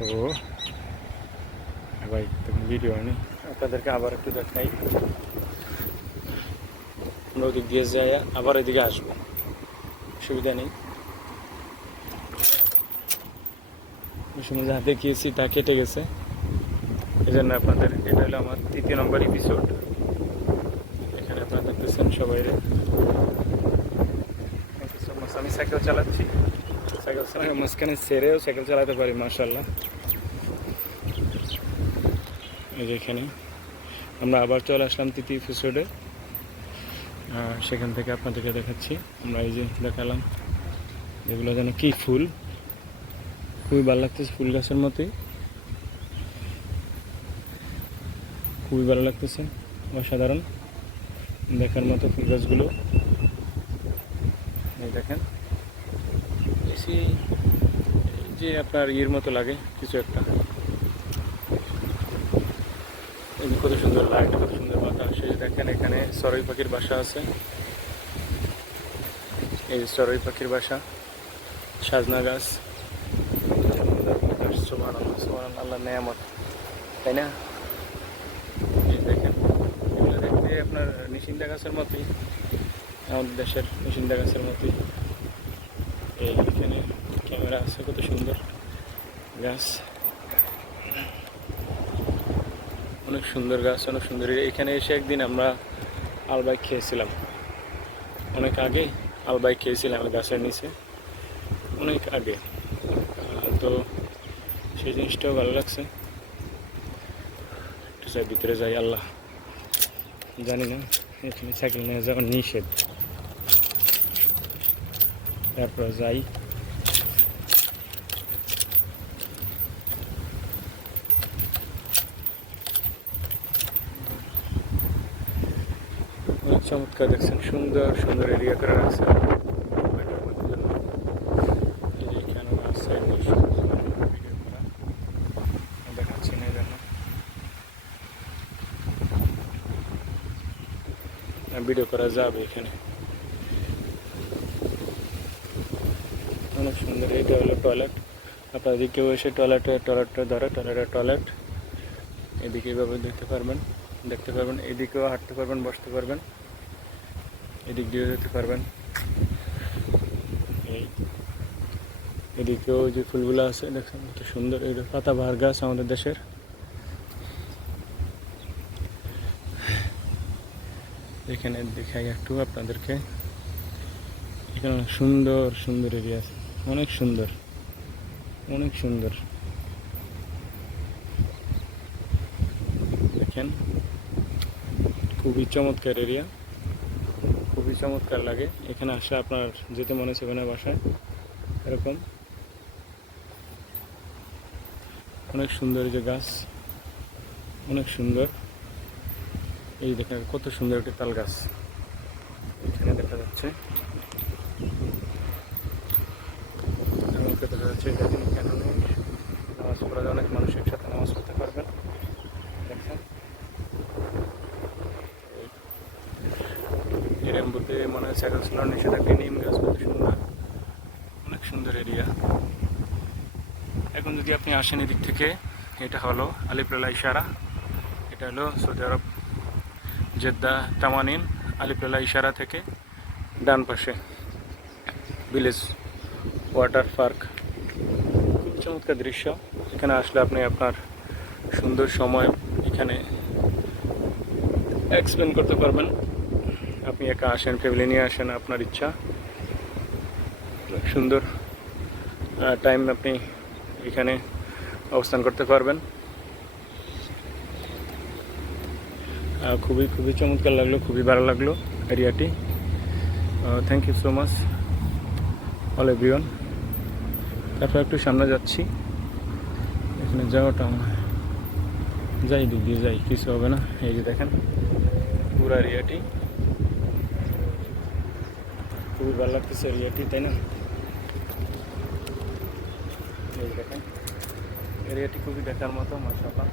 ও ভাই তখন ভিডিও হয়নি, আপনাদেরকে আবার একটু দেখাই। আমরা ওদিক দিয়ে যাই, আবার এদিকে আসবো, অসুবিধা নেই। ওই সময় যা দেখিয়েছি তা কেটে গেছে, এই জন্য আপনাদের এটা হলো আমার 3 নম্বর এপিসোড। এখানে আপনারা দেখতেছেন সবাই। আমি সাইকেল চালাচ্ছি, সাইকেল চালানোর মাঝখানে ছেড়েও সাইকেল চালাতে পারি, মাশাআল্লাহ। এই যে এখানে আমরা আবার চলে আসলাম 3 এপিসোডে, সেখান থেকে আপনাদেরকে দেখাচ্ছি। আমরা এই যে দেখালাম এগুলো যেন কি ফুল, খুবই ভালো লাগতেছে, ফুল গাছের মতোই, খুবই ভালো লাগতেছে, অসাধারণ দেখার মতো ফুল গাছগুলো। এই দেখেন, বেশি যে আপনার ইয়ের মতো লাগে কিছু একটা, কত সুন্দর লাইট, কত সুন্দর বাতাস। দেখেন এখানে চড়ুই পাখির বাসা আছে, এই চড়ুই পাখির বাসা, সাজনা গাছ, সুবহানাল্লাহ সুবহানাল্লাহ, আল্লাহর নেয়ামত, তাই না? এই দেখেন এগুলো দেখতে আপনার নিশিন্দা গাছের মতোই, আমাদের দেশের নিশিন্দা গাছের মতোই। এই এখানে ক্যামেরা আছে, কত সুন্দর গাছ, অনেক সুন্দর গাছ, অনেক সুন্দর। এখানে এসে একদিন আমরা আলবাইক খেয়েছিলাম, অনেক আগে আলবাইক খেয়েছিলাম গাছের নিচে, অনেক আগে। তো সেই জিনিসটাও ভালো লাগছে। একটু চাই ভিতরে যাই, আল্লাহ জানি না, এখানে সাইকেল নিয়ে যাওয়ার নিষেধ, তারপর যাই। অনেক চমৎকার, দেখছেন সুন্দর সুন্দর এরিয়া করে রাখছে। দেখাচ্ছি না, জন্য ভিডিও করা যাবে এখানে, অনেক সুন্দর। এইটা হলো টয়লেট, আপনারা যদি কেউ এসে টয়লেটটা ধরে, টয়লেট এদিকে এইভাবে দেখতে পারবেন, এদিকেও হাঁটতে পারবেন, বসতে পারবেন, এদিক দিয়েও যেতে পারবেন। এই এদিকেও যে ফুলগুলো আছে দেখছেন কত সুন্দর, এই পাতাবাহার গাছ আমাদের দেশের। এখানে দেখাই একটু আপনাদেরকে, এখানে সুন্দর সুন্দর এরিয়া আছে, অনেক সুন্দর, অনেক সুন্দর। দেখেন খুবই চমৎকার এরিয়া, খুবই চমৎকার লাগে। এখানে আসলে আপনার যেতে মনে হচ্ছে না বাসায়, এরকম অনেক সুন্দর যে গাছ, অনেক সুন্দর। এই দেখেন কত সুন্দর একটি তাল গাছ এখানে দেখা যাচ্ছে, দেখা যাচ্ছে। দেখেন এখানে নামাজ পড়া যায়, অনেক মানুষ একসাথে নামাজ পড়তে পারবেন। দেখেন এর মধ্যে মনে হয় সাইকেল চালানোর নিষেধাজ্ঞা, নিম গাছ, কত সুন্দর, অনেক সুন্দর এরিয়া। এখন যদি আপনি আসেন এদিক থেকে, এটা হলো আলিপ্রালা ইশারা, এটা হলো সৌদি আরব জেদ্দা তামানিন, আলিপ্রালা ইশারা থেকে ডান পাশে ভিলেজ ওয়াটার পার্ক। খুব চমৎকার দৃশ্য, এখানে আসলে আপনি আপনার সুন্দর সময় এখানে এক্সপ্লেন করতে পারবেন। আপনি একা আসেন, ফ্যামিলি নিয়ে আসেন, আপনার ইচ্ছা, সুন্দর টাইম আপনি এখানে অবস্থান করতে পারবেন। খুবই খুবই চমৎকার লাগলো, খুবই ভালো লাগলো এরিয়াটি। Thank you so much all everyone. তারপর একটু সামনে যাচ্ছি, এখানে যাওয়াটা যাই, দিক দিয়ে যাই, কিছু হবে না। এই যে দেখেন পুরো এরিয়াটি, খুবই ভালো লাগতেছে এরিয়াটি, তাই না? এই যে দেখেন এরিয়াটি খুবই দেখার মতো, মাশাআল্লাহ।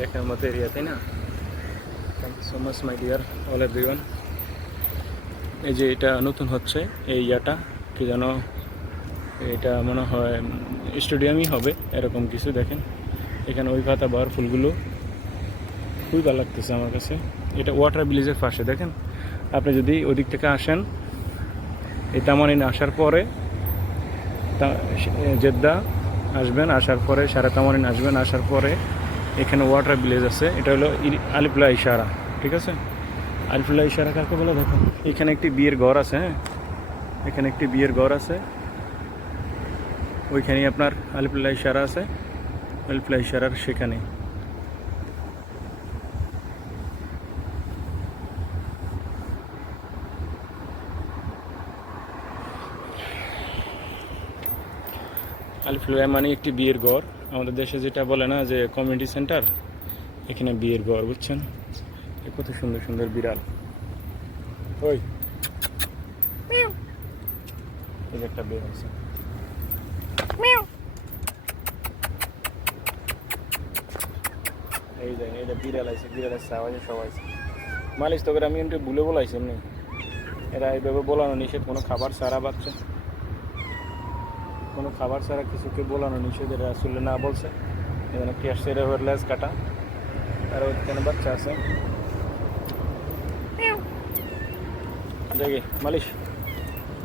দেখার মতো এরিয়া, তাই না? Thank you so much my dear all everyone. এই যে এটা নতুন হচ্ছে এই ইয়াটা, কি যেন এটা মনে হয় স্টেডিয়ামই হবে এরকম কিছু। দেখেন এখানে ওই পাতাবাহার ফুলগুলো খুবই ভালো লাগতেছে আমার কাছে। এটা ওয়াটার ব্রিজের পাশে। দেখেন আপনি যদি ওদিক থেকে আসেন, এই তামানিন আসার পরে জেদ্দা আসবেন, আসার পরে সারা তামানিন আসবেন, আসার পরে এখানে ওয়াটার ভিলেজ আছে, এটা হলো আলিপুলা ইশারা। ঠিক আছে, আলিপুলা ইশারা কাকে বলে দেখো, এখানে একটি বিয়ের ঘর আছে। হ্যাঁ, এখানে একটি বিয়ের ঘর আছে, ওইখানেই আপনার আলিপুলা ইশারা আছে, আলিপুলা ইশারার সেখানে। আলিপুলা মানে একটি বিয়ের ঘর, আমাদের দেশে যেটা বলে না যে কমিউনিটি সেন্টার, এখানে বিয়ের ঘর, বুঝছেন। কত সুন্দর সুন্দর বিড়াল। ওই একটা বের আছে, এই দেখেন এটা বিড়াল আছে, বিড়ালের আওয়াজে সবাই আছে। মালিশ তো করে আমি কিন্তু ভুলে বলাইছি এমনি, এরা এইভাবে বলানো নিষেধ, কোনো খাবার ছাড়া বাচ্চা, কোনো খাবার ছাড়া কিছুকে বলানো নিষেধ, এরা আসলে না বলছে। এখানে কি আসছে, এরা লেজ কাটা, আর ওইখানে বাচ্চা আছে। দেখি মালিশ,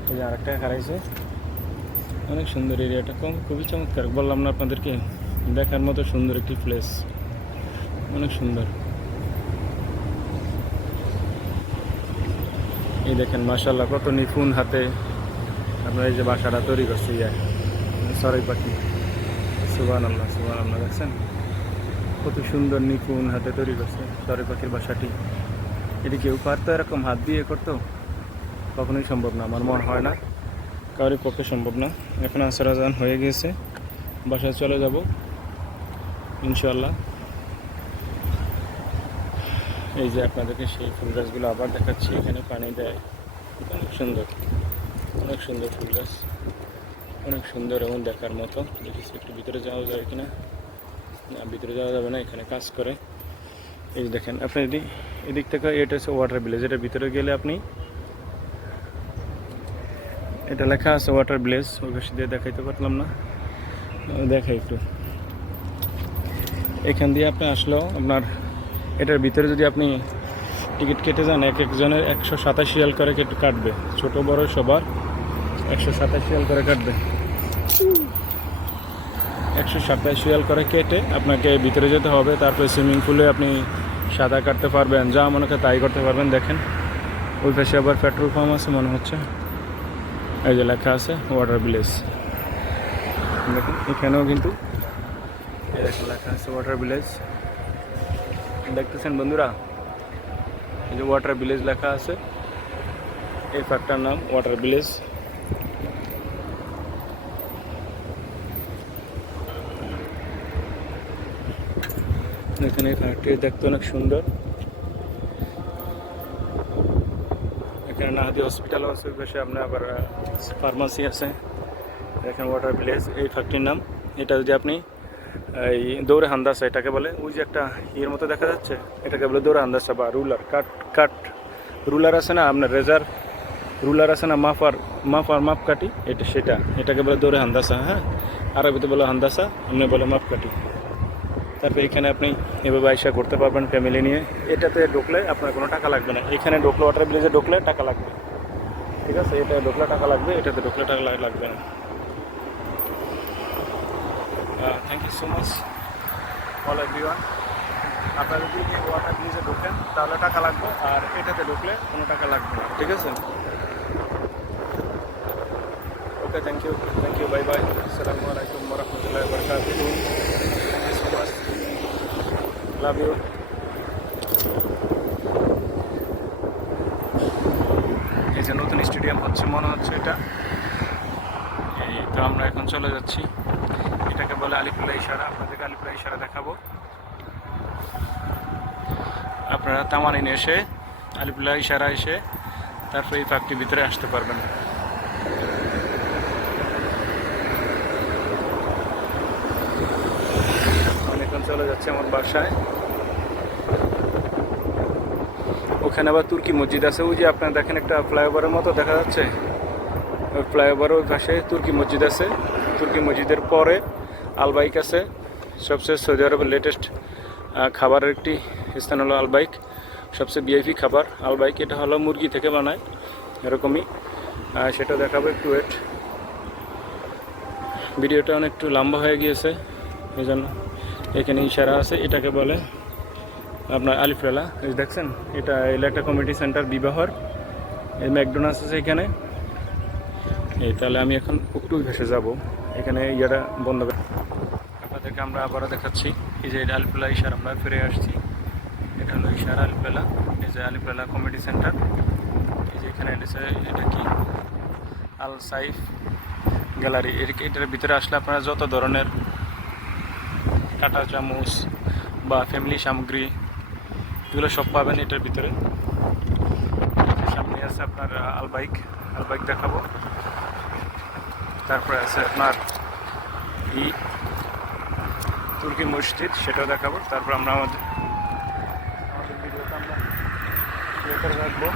এই যে আরেকটা হারাইছে। অনেক সুন্দর এরিয়াটা, খুবই চমৎকার। বললাম না আপনাদেরকে, দেখার মতো সুন্দর একটি প্লেস, অনেক সুন্দর। এই দেখেন মাশাআল্লাহ কত নিপুণ হাতে আপনার এই যে বাসাটা তৈরি করছে, সরাই পাখি। সুবহানাল্লাহ সুবহানাল্লাহ, দেখছেন কত সুন্দর নিপুণ হাতে তৈরি করছে সরাই পাখির বাসাটি। এটি কেউ পারতো এরকম হাত দিয়ে করতো? কখনোই সম্ভব না, আমার মনে হয় না কারোর পক্ষে সম্ভব না। এখন আসর আজান হয়ে গিয়েছে, বাসায় চলে যাব ইনশাআল্লাহ। এই যে আপনাদেরকে সেই ফুল গাছগুলো আবার দেখাচ্ছি, এখানে পানি দেয়, অনেক সুন্দর, অনেক সুন্দর ফুল গাছ, অনেক সুন্দর এবং দেখার মতো। দেখেছি একটু ভিতরে যাওয়া যায় কিনা, না ভিতরে যাওয়া যাবে না, এখানে কাজ করে। এই যে দেখেন আপনি এদিক থেকে, এটা হচ্ছে ওয়াটার ভিলেজ, এটার ভিতরে গেলে আপনি, এটা লেখা আছে ওয়াটার ভিলেজ, ওই পাশে দিয়ে দেখাইতে পারলাম না, দেখাই একটু। এখান দিয়ে আপনি আসলেও আপনার এটার ভিতরে যদি আপনি টিকিট কেটে যান, এক একজনের 187 রিয়াল করে কাটবে, ছোট বড় সবার 127 রিয়াল করে কাটবে। 127 রিয়াল করে কেটে আপনাকে ভিতরে যেতে হবে। তারপরে সুইমিং পুলে আপনি সাঁতার কাটতে পারবেন, যা মনে করে তাই করতে পারবেন। দেখেন ওই পাশে আবার পেট্রোল পাম্প আছে মনে হচ্ছে, এই যে লেখা আছে ওয়াটার ভিলেজ। দেখুন এখানেও কিন্তু লেখা আছে ওয়াটার ভিলেজ, দেখতেছেন বন্ধুরা, এই যে ওয়াটার ভিলেজ লেখা আছে, এই পার্কটার নাম ওয়াটার ভিলেজ। এখানে এই পার্কটি দেখতে অনেক সুন্দর। এখানে নাহাদি হসপিটালও আছে, ওই পাশে আপনার আবার ফার্মাসি আছে। এখানে ওয়াটার ভিলেজ এই পার্কটির নাম। এটা যদি আপনি এই দৌড়ে হান্দাসা এটাকে বলে, ওই যে একটা ইয়ের মতো দেখা যাচ্ছে, এটাকে বলে দৌড়ে হান্দাসা বা রুলার কাট রুলার আছে না আপনার, রেজার রুলার আছে না, মাপকাঠি, এটাকে বলে দৌড়ে হান্দাসা। হ্যাঁ, আরবিতে বলে হান্দাসা, আপনি বলে মাপকাঠি। তারপরে এখানে আপনি এভাবে আইসা করতে পারবেন ফ্যামিলি নিয়ে। এটাতে ঢুকলে আপনার কোনো টাকা লাগবে না, এখানে ঢুকলে ওয়াটার ভিলেজে ঢুকলে টাকা লাগবে। ঠিক আছে, এটা ঢুকলে টাকা লাগবে, এটাতে ঢুকলে টাকা লাগবে না। Thank you so much all everyone. আপনারা যদি ওয়াটার ভিলেজে ঢোকেন তাহলে টাকা লাগবে, আর এটাতে ঢুকলে কোনো টাকা লাগবে না। ঠিক আছে, okay, thank you, bye bye, আসসালামু আলাইকুম ওয়া রাহমাতুল্লাহি ওয়া বারাকাতুহু, thank you so much, love you. এই যে নতুন স্টেডিয়াম হচ্ছে মনে হচ্ছে এটা, এই তো আমরা এখন চলে যাচ্ছি। এটাকে বলে আলিপুলা ইশারা, আপনাদেরকে আলিপুলা ইশারা দেখাবো। আপনারা তামানিন এসে আলিপুলা ইশারা এসে তারপরে এই পার্কটির ভিতরে আসতে পারবেন। আমি এখন চলে যাচ্ছি আমার বাসায়। ওখানে আবার তুর্কি মসজিদ আছে, ওই যে আপনারা দেখেন একটা ফ্লাইওভারের মতো দেখা যাচ্ছে, ওই ফ্লাইওভারের ওই পাশে তুর্কি মসজিদ আছে, তুর্কি মসজিদের পরে আলবাইক আছে। সবচেয়ে সৌদি আরবের লেটেস্ট খাবারের একটি স্থান হলো আলবাইক, সবচেয়ে ভিআইপি খাবার আলবাইক। এটা হলো মুরগি থেকে বানায় এরকমই, সেটা দেখাবো, একটু ওয়েট। ভিডিওটা অনেক একটু লম্বা হয়ে গিয়েছে, এই জন্য এখানে ইশারা আছে, এটাকে বলে আপনার আলিফলালা। দেখছেন এটা একটা কমিউনিটি সেন্টার বিবাহর, এই ম্যাকডোনাল্ডস আছে এখানে। এই তাহলে আমি এখন একটু ভেসে যাব, এখানে ইয়েটা বন্ধ করে আপনাদেরকে আমরা আবারও দেখাচ্ছি। এই যে আলিফলালা ইশারা, আমরা ফিরে আসছি, এটা হলো ইশারা আলিফলালা। এই যে আলিফলালা কমিউনিটি সেন্টার, এই যে এখানে এটা কি আল সাইফ গ্যালারি। এটার ভিতরে আসলে আপনারা যত ধরনের কাঁটা চামচ বা ফ্যামিলি সামগ্রী এগুলো সব পাবেন এটার ভিতরে। সামনে আছে আপনার আলবাইক দেখাবো, তারপরে আছে আপনার তুর্কি মসজিদ, সেটাও দেখাবো। তারপর আমরা আমাদের ভিডিওটা আমরা ইয়ে করে রাখবো,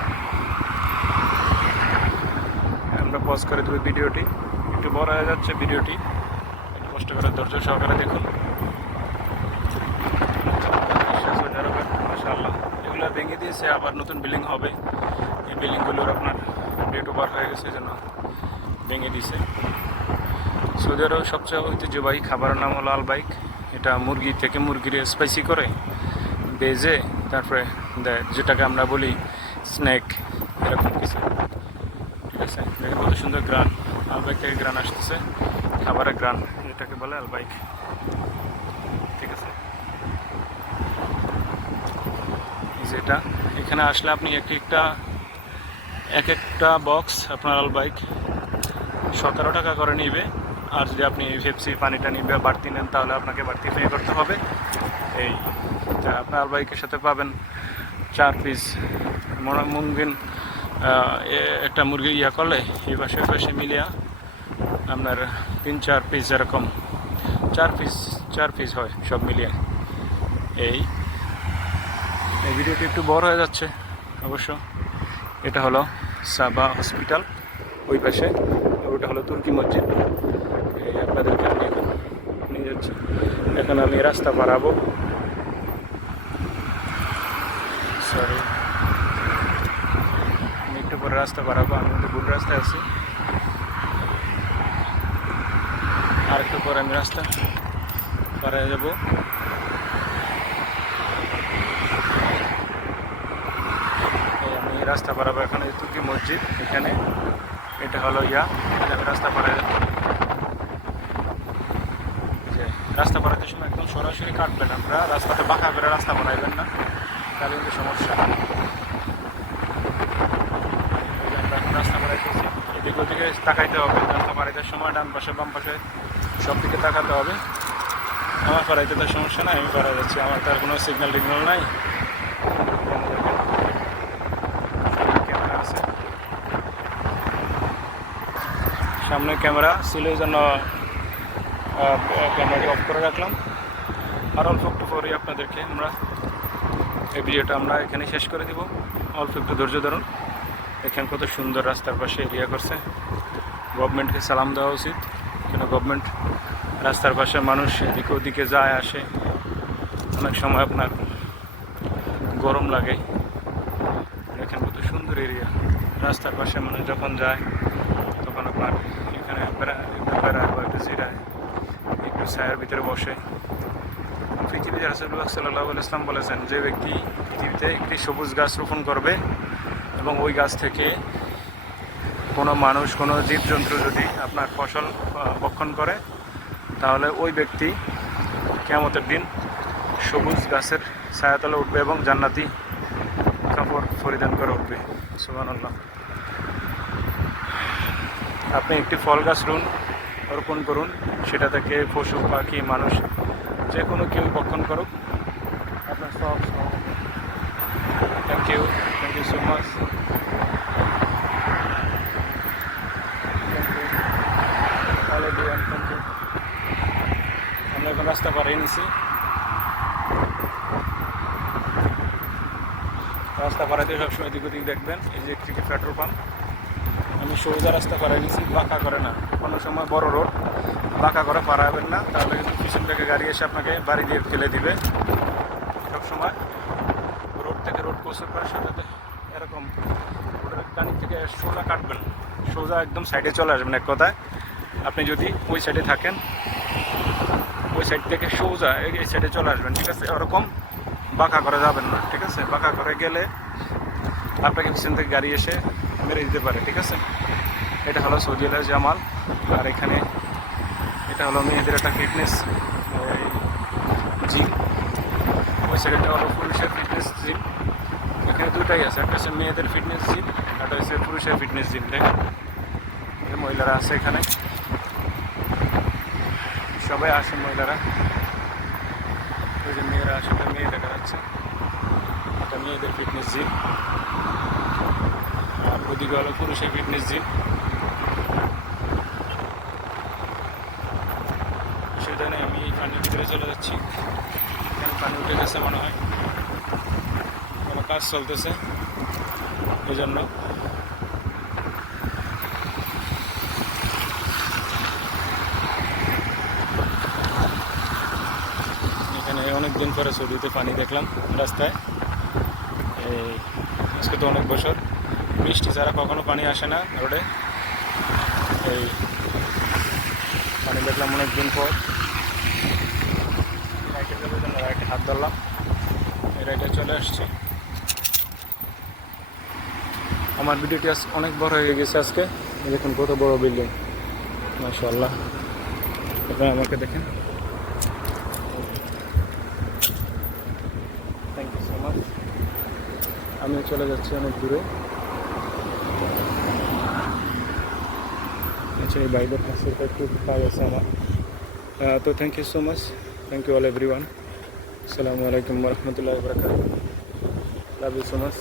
আমরা পজ করে দেবো। ভিডিওটি একটু বড় হয়ে যাচ্ছে, ভিডিওটি একটু কষ্ট করে ধৈর্য সহকারে দেখুন। মাশাআল্লাহ, এগুলো ভেঙে দিয়েছে, আবার নতুন বিল্ডিং হবে। এই বিল্ডিংগুলোর আপনার ডেট ওভার হয়ে গেছে, যেন ভেঙে দিয়েছে। সৌদি আরব সবচেয়ে ঐতিহ্যবাহী খাবারের নাম হলো আলবাইক। এটা মুরগি থেকে মুরগির স্পাইসি করে ভেজে তারপরে দেয়, যেটাকে আমরা বলি স্ন্যাক, এরকম কিছু। ঠিক আছে, দেখেন কত সুন্দর গ্রান, আলবাইক থেকে গ্রান আসতেছে, খাবারের গ্রান, এটাকে বলে আলবাইক। ঠিক আছে, যেটা এখানে আসলে আপনি এক একটা বক্স আপনার আলবাইক 17 টাকা করে নিবে। আর যদি আপনি পেপসি পানিটা নিবে বাড়তি নেন, তাহলে আপনাকে বাড়তি পে করতে হবে। এই আপনার আলবাইকের সাথে পাবেন 4 পিস মুরগিন, একটা মুরগি ইয়া করলে এই পাশে মিলিয়া আপনার 3-4 পিস, এরকম 4 পিস হয় সব মিলিয়ে। এই ভিডিওটি একটু বড় হয়ে যাচ্ছে অবশ্য। এটা হলো সাবা হসপিটাল ওই পাশে, ওটা হলো তুর্কি মসজিদ। এই আপনাদেরকে আমি এখন নিয়ে যাচ্ছি, এখন আমি রাস্তা বাড়াবো। সরি, আমি একটু পরে রাস্তা বাড়াবো, আমি কিন্তু ভুল রাস্তায় আছি। আর একটু পরে আমি রাস্তা পাড়ায় যাবো। রাস্তা পারাবো এখানে তুর্কি মসজিদ, এখানে এটা হলো আমি রাস্তা পাড়ায় যাবো। যে রাস্তা পাড়াতে সময় একদম সরাসরি কাটবেন, আপনারা রাস্তাতে বাঁকা করে রাস্তা বানাইবেন না, তাহলে কিন্তু সমস্যা। আমরা এখন রাস্তা বাড়াইতেছি, এদিক ওদিকে তাকাইতে হবে, রাস্তা বাড়াইতে সময় ডান পাশে বাম পাশে সব দিকে তাকাতে হবে। আমার পাড়াইতে তার সমস্যা নাই, আমি পাড়ায় যাচ্ছি, আমার তার কোনো সিগন্যাল টিগন্যাল নাই। সামনে ক্যামেরা ছিল, এই জন্য ক্যামেরাটি অফ করে রাখলাম। আর অল্প একটু পরেই আপনাদেরকে আমরা এই ভিডিওটা আমরা এখানে শেষ করে দিব। অল্প একটু ধৈর্য ধরুন। এখানে কত সুন্দর রাস্তার পাশে এরিয়া করছে, গভর্নমেন্টকে সালাম দেওয়া উচিত। কেন গভর্নমেন্ট রাস্তার পাশে মানুষ এদিকে ওদিকে যায় আসে, অনেক সময় আপনার গরম লাগে। এখানে কত সুন্দর এরিয়া, রাস্তার পাশে মানুষ যখন যায় তখন আপনার এখানে বেড়ায় বা একটু জিরায়, একটু ছায়ার ভিতরে বসে। পৃথিবীতে রাসূলুল্লাহ সাল্লাল্লাহু আলাইহি ওয়াসাল্লাম বলেছেন, যে ব্যক্তি পৃথিবীতে একটি সবুজ গাছ রোপণ করবে এবং ওই গাছ থেকে কোনো মানুষ, কোনো জীবজন্তু যদি আপনার ফসল ভক্ষণ করে, তাহলে ওই ব্যক্তি কিয়ামতের দিন সবুজ গাছের ছায়াতলে উঠবে এবং জান্নাতি কাপড় পরিধান করে উঠবে। সুবহানাল্লাহ। আপনি একটি ফল গাছ রোপণ করুন, সেটা থেকে পশু পাখি মানুষ যে কোনো কেউ ভক্ষণ করুক, আপনার সব। Thank you so much. আমরা এখন রাস্তা পাড়িয়ে নিছি, রাস্তা পাড়াতে সবসময় দিক ওদিক দেখবেন। এই যে একটি পেট্রোল পাম্প, আমি সোজা রাস্তা পাড়াই নিয়েছি, বাঁকা করে না। কোনো সময় বড় রোড বাঁকা করে পাড়াবেন না, তাহলে কিন্তু পিছন থেকে গাড়ি এসে আপনাকে বাড়ি দিয়ে ফেলে দিবে। সবসময় রোড থেকে রোড ক্রস করার সাথে এরকম কানিক থেকে সোজা কাটবেন, সোজা একদম সাইডে চলে আসবেন। এক কথায় আপনি যদি ওই সাইডে থাকেন, ওই সাইড থেকে সোজা এই সাইডে চলে আসবেন, ঠিক আছে? ওরকম বাঁকা করে যাবেন না, ঠিক আছে? বাঁকা করে গেলে আপনাকে পিছন থেকে গাড়ি এসে মেরে দিতে পারে, ঠিক আছে? এটা হলো সৌদি আল জামাল। আর এখানে এটা হলো মেয়েদের একটা ফিটনেস জিম, ওই সাইডটা হলো পুরুষের ফিটনেস জিম। এখানে দুটাই আছে, একটা হচ্ছে মেয়েদের ফিটনেস জিম, একটা হচ্ছে পুরুষের ফিটনেস জিম। দেখেন মহিলারা আছে এখানে, সবাই আসে মহিলারা। ওই যে মেয়েরা আসে, মেয়ে দেখা যাচ্ছে, এটা মেয়েদের ফিটনেস জিম। আর ওদিকে হলো পুরুষের ফিটনেস জিম। সেটা নেই, আমি পানির ভিতরে চলে যাচ্ছি, এখানে পানি উঠে গেছে মনে হয়, কোনো কাজ চলতেছে এই জন্য। এখানে অনেকদিন পরে সৌদিতে পানি দেখলাম রাস্তায়। এই আজকে তো অনেক বছর বৃষ্টি ছাড়া কখনো পানি আসে না রোডে, এই পানি দেখলাম অনেকদিন পর। রাইটে যাবে জন্য রাইটে হাত ধরলাম, এই রাইটে চলে আসছি। আমার ভিডিওটি অনেক বড় হয়ে গেছে আজকে। দেখুন কত বড় বিল্ডিং, মাশাআল্লাহ। আপনারা আমাকে দেখেন। Thank you so much. আমি চলে যাচ্ছি অনেক দূরে। আচ্ছা, এই বাইরের কাছে একটু কাজ আছে আমার। তো thank you so much, thank you all everyone. আসসালামু আলাইকুম ওয়া রাহমাতুল্লাহি ওয়া বারাকাতুহু। Love you so much.